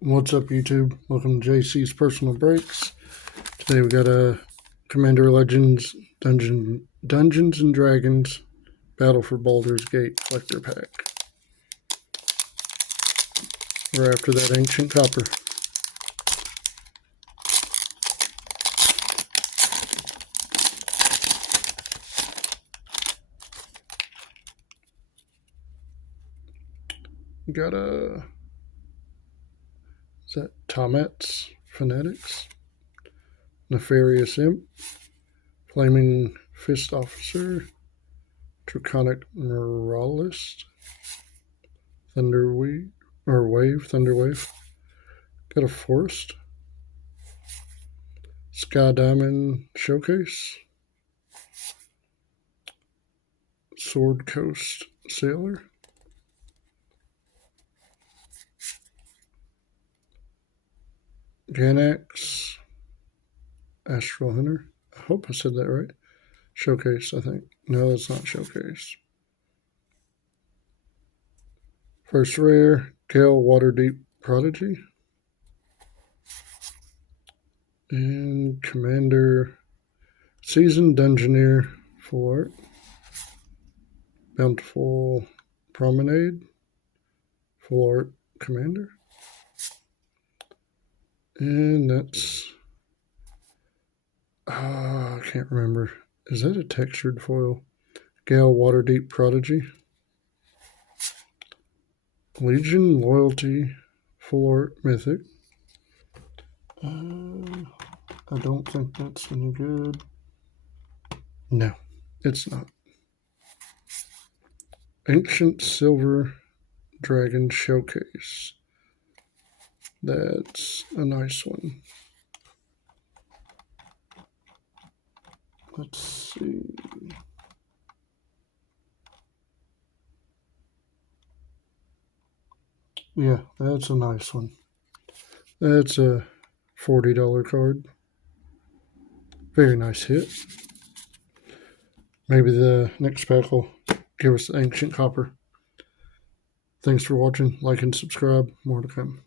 What's up, YouTube? Welcome to JC's Personal Breaks. Today we got a Commander Legends Dungeons and Dragons Battle for Baldur's Gate collector pack. We're after that ancient copper. We got a is that Tomet's Phonetics, Nefarious Imp, Flaming Fist Officer, Draconic Moralist, Thunderwave. Got a Forest, Sky Diamond Showcase, Sword Coast Sailor, Ganax Astral Hunter. I hope I said that right. Showcase, I think. No, it's not Showcase. First rare, Gale Waterdeep Prodigy. And Commander Seasoned Dungeoneer Full Art. Bountiful Promenade Full Art Commander. And that's I can't remember. Is that a textured foil? Gale Waterdeep Prodigy. Legion Loyalty Full Art Mythic. I don't think that's any good. No, it's not. Ancient Silver Dragon Showcase. That's a nice one. Let's see. Yeah, that's a nice one. That's a $40 card. Very nice hit. Maybe the next pack will give us the Ancient Copper. Thanks for watching. Like and subscribe. More to come.